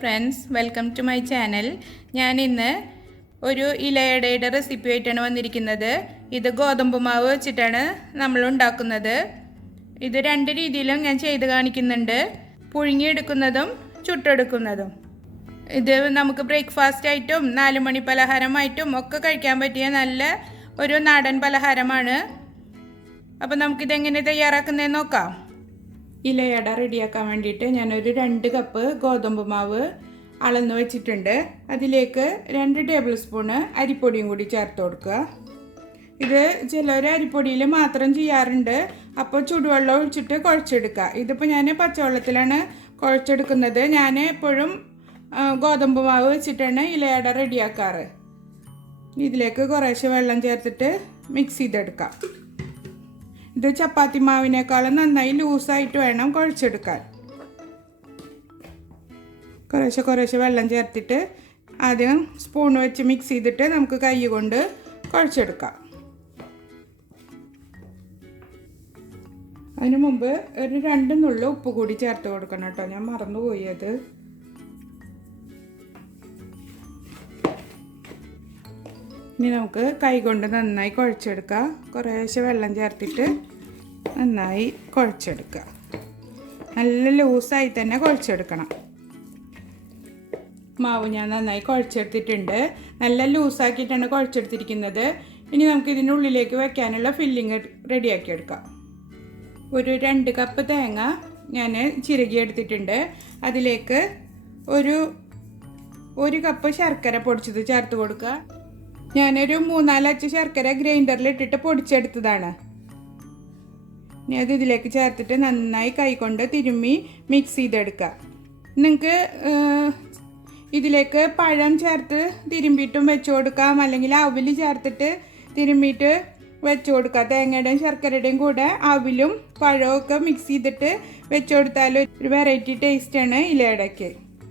Friends, welcome to my channel. ഞാൻ ഇന്ന് ഒരു ഇലയടയുടെ റെസിപ്പി ആയിട്ടാണ് വന്നിരിക്കുന്നത്. ഇത് ഗോതമ്പ് മാവ് വെച്ചിട്ടാണ് നമ്മൾ ഉണ്ടാക്കുന്നത്. ഇത് രണ്ട് രീതിയിലും ഞാൻ ചെയ്ത് കാണിക്കുന്നുണ്ട്, പുഴുങ്ങിയെടുക്കുന്നതും ചുട്ടെടുക്കുന്നതും. ഇത് നമുക്ക് ബ്രേക്ക്ഫാസ്റ്റ് ആയിട്ടും 4 മണി പലഹാരമായിട്ടും ഒക്കെ കഴിക്കാൻ പറ്റിയ നല്ല ഒരു നാടൻ പലഹാരമാണ്. അപ്പോൾ നമുക്കിതെങ്ങനെ തയ്യാറാക്കുന്നതെന്ന് നോക്കാം. ഇലയട റെഡിയാക്കാൻ വേണ്ടിയിട്ട് ഞാനൊരു 2 കപ്പ് ഗോതമ്പ് മാവ് അളന്ന് വെച്ചിട്ടുണ്ട്. അതിലേക്ക് 2 ടേബിൾ സ്പൂണ് അരിപ്പൊടിയും കൂടി ചേർത്ത് കൊടുക്കുക. ഇത് ചിലർ അരിപ്പൊടിയിൽ മാത്രം ചെയ്യാറുണ്ട്. അപ്പോൾ ചൂടുവെള്ളം ഒഴിച്ചിട്ട് കുഴച്ചെടുക്കുക. ഇതിപ്പോൾ ഞാൻ പച്ചവെള്ളത്തിലാണ് കുഴച്ചെടുക്കുന്നത്. ഞാൻ എപ്പോഴും ഗോതമ്പ് മാവ് വെച്ചിട്ടാണ് ഇലയട റെഡിയാക്കാറ്. ഇതിലേക്ക് കുറേശ്ശെ വെള്ളം ചേർത്തിട്ട് മിക്സ് ചെയ്തെടുക്കാം. ഇത് ചപ്പാത്തി മാവിനേക്കാളും നന്നായി ലൂസായിട്ട് വേണം കുഴച്ചെടുക്കാൻ. കുറേശ്ശെ വെള്ളം ചേർത്തിട്ട് ആദ്യം സ്പൂൺ വെച്ച് മിക്സ് ചെയ്തിട്ട് നമുക്ക് കൈ കൊണ്ട് കുഴച്ചെടുക്കാം. അതിന് മുമ്പ് ഒരു 2 നുള്ളു ഉപ്പ് കൂടി ചേർത്ത് കൊടുക്കണം കേട്ടോ, ഞാൻ മറന്നുപോയി അത്. ഇനി നമുക്ക് കൈ കൊണ്ട് നന്നായി കുഴച്ചെടുക്കാം. കുറേശ്ശെ വെള്ളം ചേർത്തിട്ട് നന്നായി കുഴച്ചെടുക്കുക. നല്ല ലൂസായി തന്നെ കുഴച്ചെടുക്കണം. മാവ് ഞാൻ നന്നായി കുഴച്ചെടുത്തിട്ടുണ്ട്. നല്ല ലൂസാക്കിയിട്ടാണ് കുഴച്ചെടുത്തിരിക്കുന്നത്. ഇനി നമുക്ക് ഇതിനുള്ളിലേക്ക് വെക്കാനുള്ള ഫില്ലിങ് റെഡിയാക്കിയെടുക്കാം. ഒരു 2 കപ്പ് തേങ്ങ ഞാൻ ചിരകിയെടുത്തിട്ടുണ്ട്. അതിലേക്ക് ഒരു കപ്പ് ശർക്കര പൊടിച്ചത് ചേർത്ത് കൊടുക്കുക. ഞാനൊരു 3-4 അച്ച് ശർക്കര ഗ്രൈൻഡറിലിട്ടിട്ട് പൊടിച്ചെടുത്തതാണ്. ഇനി അത് ഇതിലേക്ക് ചേർത്തിട്ട് നന്നായി കൈകൊണ്ട് തിരുമ്മി മിക്സ് ചെയ്തെടുക്കുക. നിങ്ങൾക്ക് ഇതിലേക്ക് പഴം ചേർത്ത് തിരുമ്പിയിട്ടും വെച്ച് കൊടുക്കാം, അല്ലെങ്കിൽ അവിൽ ചേർത്തിട്ട് തിരുമ്മിയിട്ട് വെച്ച് കൊടുക്കാം. തേങ്ങയുടെയും ശർക്കരയുടെയും കൂടെ അവിലും പഴമൊക്കെ മിക്സ് ചെയ്തിട്ട് വെച്ച് കൊടുത്താൽ ഒരു വെറൈറ്റി ടേസ്റ്റാണ് ഇലയടയ്ക്ക്.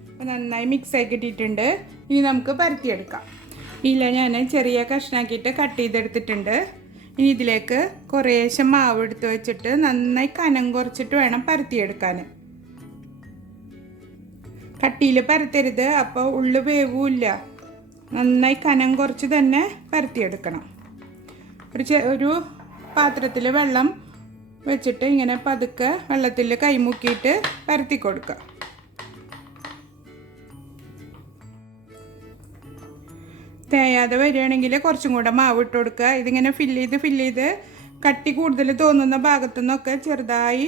അപ്പോൾ നന്നായി മിക്സ് ആക്കി ഇട്ടിട്ടുണ്ട്. ഇനി നമുക്ക് പരത്തിയെടുക്കാം. ഇല ഞാൻ ചെറിയ കഷ്ണാക്കിയിട്ട് കട്ട് ചെയ്തെടുത്തിട്ടുണ്ട്. ഇനി ഇതിലേക്ക് കുറേശ്ശെ മാവ് എടുത്ത് വെച്ചിട്ട് നന്നായി കനം കുറച്ചിട്ട് വേണം പരത്തിയെടുക്കാൻ. കട്ടിയിൽ പരത്തരുത്, അപ്പോൾ ഉള്ളു വേവില്ല. നന്നായി കനം കുറച്ച് തന്നെ പരത്തിയെടുക്കണം. ഒരു പാത്രത്തിൽ വെള്ളം വെച്ചിട്ട് ഇങ്ങനെ പതുക്കെ വെള്ളത്തിൽ കൈമുക്കിയിട്ട് പരത്തി കൊടുക്കുക. തേയാതെ വരികയാണെങ്കിൽ കുറച്ചും കൂടെ മാവ് ഇട്ട് കൊടുക്കുക. ഇതിങ്ങനെ ഫില്ല് ചെയ്ത് കട്ടി കൂടുതൽ തോന്നുന്ന ഭാഗത്തു നിന്നൊക്കെ ചെറുതായി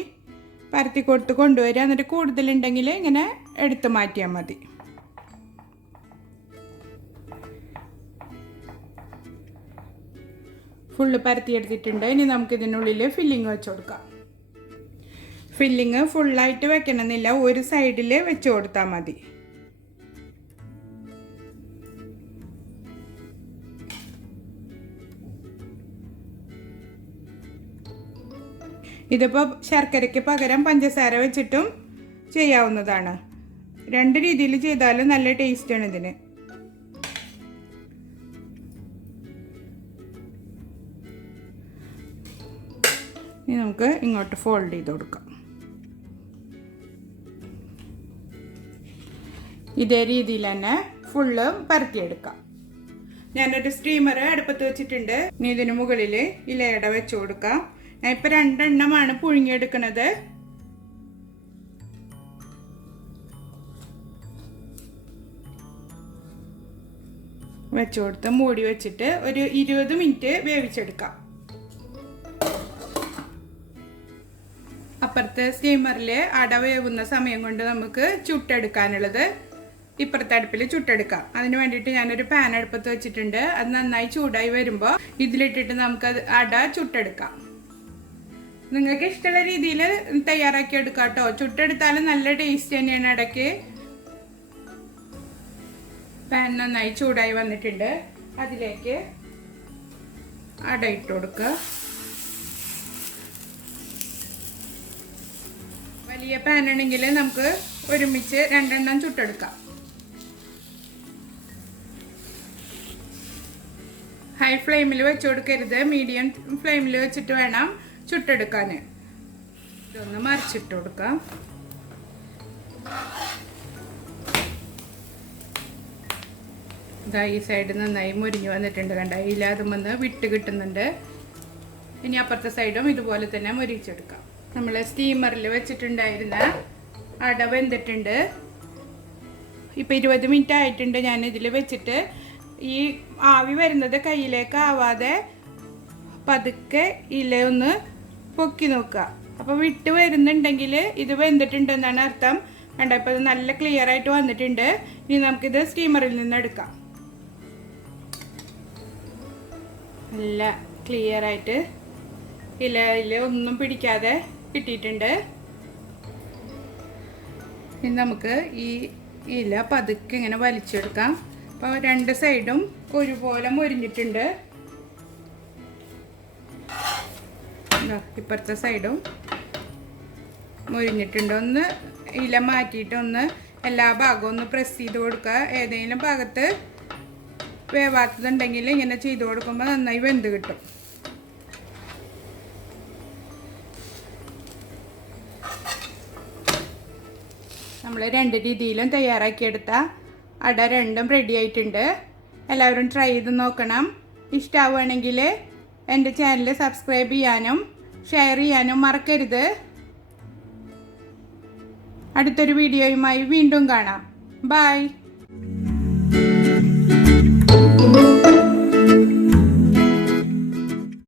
പരത്തി കൊടുത്ത് കൊണ്ടുവരിക. എന്നിട്ട് കൂടുതലുണ്ടെങ്കിൽ ഇങ്ങനെ എടുത്ത് മാറ്റിയാൽ മതി. ഫുള്ള് പരത്തിയെടുത്തിട്ടുണ്ട്. ഇനി നമുക്കിതിനുള്ളിൽ ഫില്ലിങ് വെച്ച് കൊടുക്കാം. ഫില്ലിങ് ഫുള്ളായിട്ട് വെക്കണമെന്നില്ല, ഒരു സൈഡിൽ വെച്ച് കൊടുത്താൽ മതി. ഇതിപ്പോൾ ശർക്കരയ്ക്ക് പകരം പഞ്ചസാര വെച്ചിട്ടും ചെയ്യാവുന്നതാണ്. 2 രീതിയിൽ ചെയ്താലും നല്ല ടേസ്റ്റാണ് ഇതിന്. ഇനി നമുക്ക് ഇങ്ങോട്ട് ഫോൾഡ് ചെയ്ത് കൊടുക്കാം. ഇതേ രീതിയിൽ തന്നെ ഫുള്ള് പരത്തിയെടുക്കാം. ഞാനൊരു സ്റ്റീമർ അടുപ്പത്ത് വെച്ചിട്ടുണ്ട്. ഇനി ഇതിന് മുകളിൽ ഇലയട വെച്ച് കൊടുക്കാം. ഞാൻ ഇപ്പോൾ 2 എണ്ണമാണ് പുഴുങ്ങിയെടുക്കുന്നത്. വെച്ച് കൊടുത്ത് മൂടി വെച്ചിട്ട് ഒരു 20 മിനിറ്റ് വേവിച്ചെടുക്കാം. അപ്പുറത്തെ സ്റ്റീമറിൽ അട വേവുന്ന സമയം കൊണ്ട് നമുക്ക് ചുട്ടെടുക്കാനുള്ളത് ഇപ്പുറത്തെ അടുപ്പിൽ ചുട്ടെടുക്കാം. അതിന് വേണ്ടിയിട്ട് ഞാനൊരു പാൻ അടുപ്പത്ത് വെച്ചിട്ടുണ്ട്. അത് നന്നായി ചൂടായി വരുമ്പോൾ ഇതിലിട്ടിട്ട് നമുക്കത് അട ചുട്ടെടുക്കാം. നിങ്ങൾക്ക് ഇഷ്ടമുള്ള രീതിയിൽ തയ്യാറാക്കി എടുക്കാം കേട്ടോ. ചുട്ടെടുത്താലും നല്ല ടേസ്റ്റ് തന്നെയാണ് അടയ്ക്ക്. പാൻ നന്നായി ചൂടായി വന്നിട്ടുണ്ട്. അതിലേക്ക് അട ഇട്ട് കൊടുക്കുക. വലിയ പാനാണെങ്കിൽ നമുക്ക് ഒരുമിച്ച് 2 എണ്ണം ചുട്ടെടുക്കാം. ഹൈ ഫ്ലെയിമിൽ വെച്ച് കൊടുക്കരുത്, മീഡിയം ഫ്ലെയിമിൽ വെച്ചിട്ട് വേണം ചുട്ടെടുക്കാൻ. ഇതൊന്ന് മറിച്ചിട്ട് കൊടുക്കാം. ഇതാ ഈ സൈഡ് നന്നായി മുരിഞ്ഞ് വന്നിട്ടുണ്ട്. കണ്ട ഇല അതുമെന്ന് വിട്ട് കിട്ടുന്നുണ്ട്. ഇനി അപ്പുറത്തെ സൈഡും ഇതുപോലെ തന്നെ മുരിച്ചെടുക്കാം. നമ്മൾ സ്റ്റീമറിൽ വെച്ചിട്ടുണ്ടായിരുന്ന അട വെന്തിട്ടുണ്ട്. ഇപ്പം 20 മിനിറ്റ് ആയിട്ടുണ്ട് ഞാൻ ഇതിൽ വെച്ചിട്ട്. ഈ ആവി വരുന്നത് കയ്യിലേക്ക് ആവാതെ പതുക്കെ ഇല ഒന്ന് പൊക്കി നോക്കുക. അപ്പോൾ വിട്ട് വരുന്നുണ്ടെങ്കിൽ ഇത് വെന്തിട്ടുണ്ടെന്നാണ് അർത്ഥം. കണ്ട ഇപ്പോൾ ഇത് നല്ല ക്ലിയർ ആയിട്ട് വന്നിട്ടുണ്ട്. ഇനി നമുക്കിത് സ്റ്റീമറിൽ നിന്ന് എടുക്കാം. നല്ല ക്ലിയർ ആയിട്ട് ഇലയിൽ ഒന്നും പിടിക്കാതെ കിട്ടിയിട്ടുണ്ട്. ഇനി നമുക്ക് ഈ ഇല പതുക്കെ ഇങ്ങനെ വലിച്ചെടുക്കാം. അപ്പോൾ 2 സൈഡും ഒരുപോലെ മുരിഞ്ഞിട്ടുണ്ട്. ഇപ്പുറത്തെ സൈഡും മുരിഞ്ഞിട്ടുണ്ട്. ഒന്ന് ഇല മാറ്റിയിട്ട് ഒന്ന് എല്ലാ ഭാഗവും ഒന്ന് പ്രസ് ചെയ്ത് കൊടുക്കുക. ഏതെങ്കിലും ഭാഗത്ത് വേവാത്തതുണ്ടെങ്കിൽ ഇങ്ങനെ ചെയ്ത് കൊടുക്കുമ്പോൾ നന്നായി വെന്ത് കിട്ടും. നമ്മൾ 2 രീതിയിലും തയ്യാറാക്കിയെടുത്ത അട രണ്ടും റെഡി ആയിട്ടുണ്ട്. എല്ലാവരും ട്രൈ ചെയ്ത് നോക്കണം. ഇഷ്ടമാവുകയാണെങ്കിൽ എൻ്റെ ചാനൽ സബ്സ്ക്രൈബ് ചെയ്യാനും ഷെയർ ചെയ്യാനും മറക്കരുത്. അടുത്തൊരു വീഡിയോയുമായി വീണ്ടും കാണാം. ബൈ.